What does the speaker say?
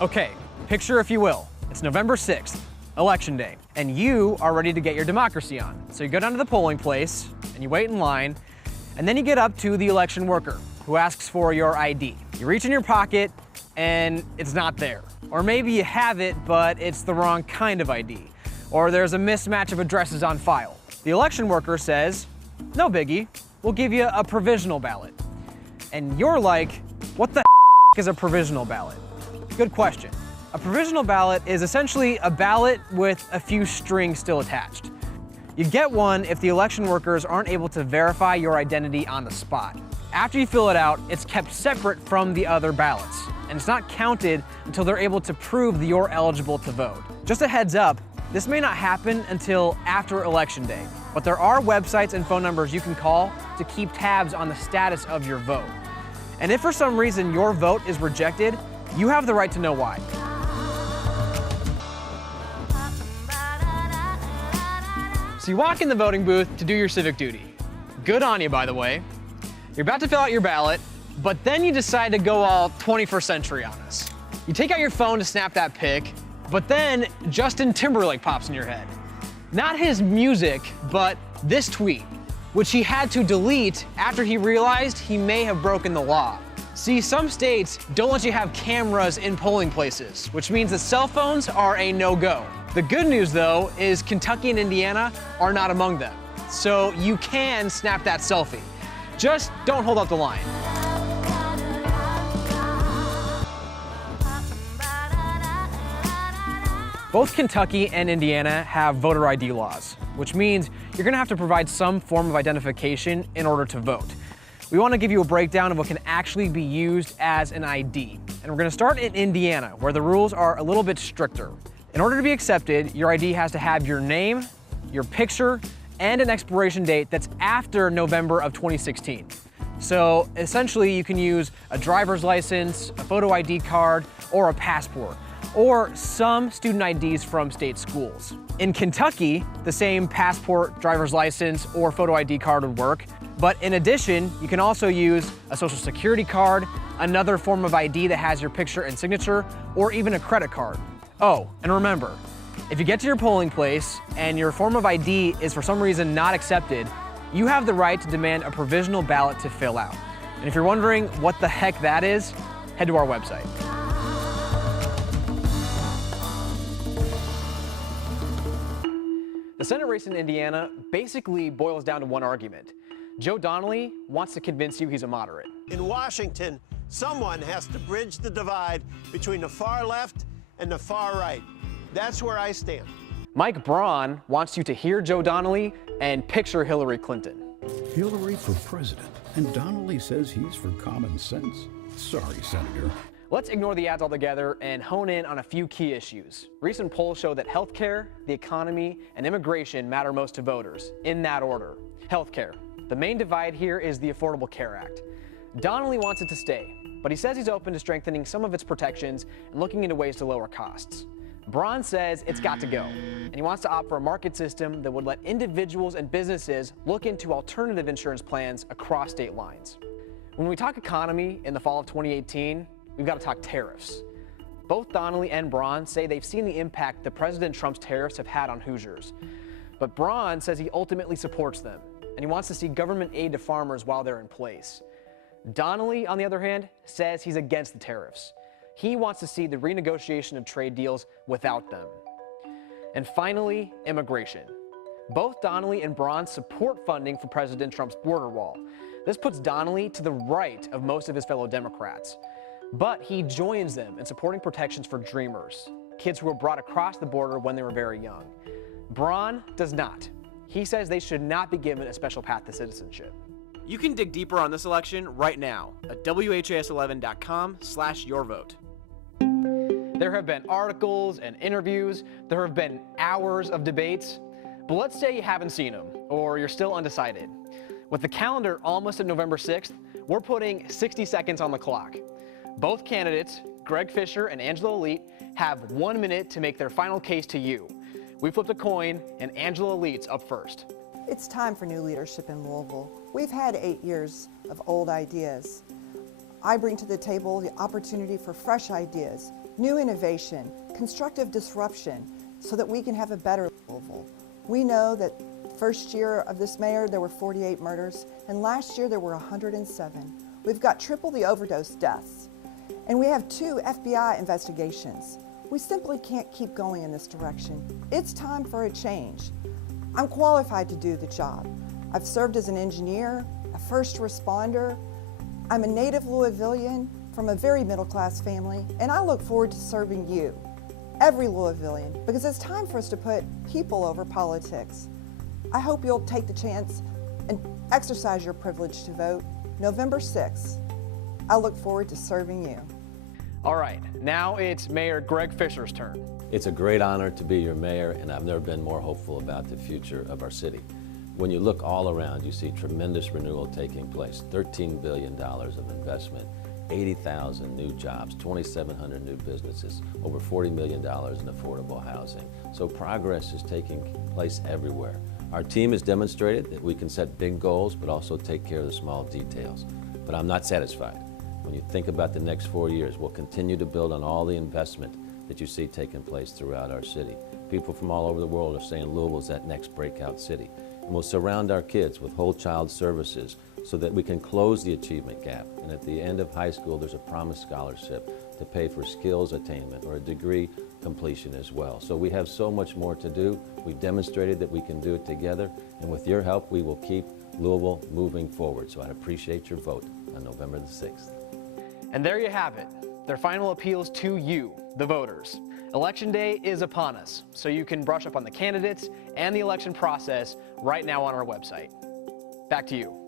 Okay, picture if you will, it's November 6th, Election Day, and you are ready to get your democracy on. So you go down to the polling place, and you wait in line, and then you get up to the election worker, who asks for your ID. You reach in your pocket, and it's not there. Or maybe you have it, but it's the wrong kind of ID. Or there's a mismatch of addresses on file. The election worker says, no biggie, we'll give you a provisional ballot. And you're like, what the is a provisional ballot? Good question. A provisional ballot is essentially a ballot with a few strings still attached. You get one if the election workers aren't able to verify your identity on the spot. After you fill it out, it's kept separate from the other ballots, and it's not counted until they're able to prove that you're eligible to vote. Just a heads up, this may not happen until after Election Day, but there are websites and phone numbers you can call to keep tabs on the status of your vote. And if for some reason your vote is rejected, you have the right to know why. So you walk in the voting booth to do your civic duty. Good on you, by the way. You're about to fill out your ballot, but then you decide to go all 21st century on us. You take out your phone to snap that pic, but then Justin Timberlake pops in your head. Not his music, but this tweet, which he had to delete after he realized he may have broken the law. See, some states don't let you have cameras in polling places, which means that cell phones are a no-go. The good news, though, is Kentucky and Indiana are not among them, so you can snap that selfie. Just don't hold up the line. Both Kentucky and Indiana have voter ID laws, which means you're gonna have to provide some form of identification in order to vote. We wanna give you a breakdown of what can actually be used as an ID. And we're gonna start in Indiana, where the rules are a little bit stricter. In order to be accepted, your ID has to have your name, your picture, and an expiration date that's after November of 2016. So essentially you can use a driver's license, a photo ID card, or a passport, or some student IDs from state schools. In Kentucky, the same passport, driver's license, or photo ID card would work, but in addition, you can also use a social security card, another form of ID that has your picture and signature, or even a credit card. Oh, and remember, if you get to your polling place and your form of ID is for some reason not accepted, you have the right to demand a provisional ballot to fill out. And if you're wondering what the heck that is, head to our website. The Senate race in Indiana basically boils down to one argument. Joe Donnelly wants to convince you he's a moderate. In Washington, someone has to bridge the divide between the far left and the far right. That's where I stand. Mike Braun wants you to hear Joe Donnelly and picture Hillary Clinton. Hillary for president, and Donnelly says he's for common sense. Sorry, Senator. Let's ignore the ads altogether and hone in on a few key issues. Recent polls show that healthcare, the economy, and immigration matter most to voters, in that order. Healthcare. The main divide here is the Affordable Care Act. Donnelly wants it to stay, but he says he's open to strengthening some of its protections and looking into ways to lower costs. Braun says it's got to go, and he wants to opt for a market system that would let individuals and businesses look into alternative insurance plans across state lines. When we talk economy in the fall of 2018, we've got to talk tariffs. Both Donnelly and Braun say they've seen the impact that President Trump's tariffs have had on Hoosiers. But Braun says he ultimately supports them, and he wants to see government aid to farmers while they're in place. Donnelly, on the other hand, says he's against the tariffs. He wants to see the renegotiation of trade deals without them. And finally, immigration. Both Donnelly and Braun support funding for President Trump's border wall. This puts Donnelly to the right of most of his fellow Democrats. But he joins them in supporting protections for dreamers, kids who were brought across the border when they were very young. Braun does not. He says they should not be given a special path to citizenship. You can dig deeper on this election right now at whas11.com/yourvote. There have been articles and interviews, there have been hours of debates, but let's say you haven't seen them, or you're still undecided. With the calendar almost at November 6th, we're putting 60 seconds on the clock. Both candidates, Greg Fisher and Angela Elite, have 1 minute to make their final case to you. We flipped a coin, and Angela Elite's up first. It's time for new leadership in Louisville. We've had 8 years of old ideas. I bring to the table the opportunity for fresh ideas, new innovation, constructive disruption, so that we can have a better Louisville. We know that first year of this mayor, there were 48 murders, and last year there were 107. We've got triple the overdose deaths, and we have 2 FBI investigations. We simply can't keep going in this direction. It's time for a change. I'm qualified to do the job. I've served as an engineer, a first responder. I'm a native Louisvillian from a very middle-class family, and I look forward to serving you, every Louisvillian, because it's time for us to put people over politics. I hope you'll take the chance and exercise your privilege to vote November 6th. I look forward to serving you. All right, now it's Mayor Greg Fisher's turn. It's a great honor to be your mayor, and I've never been more hopeful about the future of our city. When you look all around, you see tremendous renewal taking place, $13 billion of investment, 80,000 new jobs, 2,700 new businesses, over $40 million in affordable housing. So progress is taking place everywhere. Our team has demonstrated that we can set big goals, but also take care of the small details. But I'm not satisfied. When you think about the next 4 years, we'll continue to build on all the investment that you see taking place throughout our city. People from all over the world are saying Louisville's that next breakout city. And we'll surround our kids with whole child services so that we can close the achievement gap. And at the end of high school, there's a promise scholarship to pay for skills attainment or a degree completion as well. So we have so much more to do. We've demonstrated that we can do it together. And with your help, we will keep Louisville moving forward. So I'd appreciate your vote on November the 6th. And there you have it, their final appeals to you, the voters. Election day is upon us, so you can brush up on the candidates and the election process right now on our website. Back to you.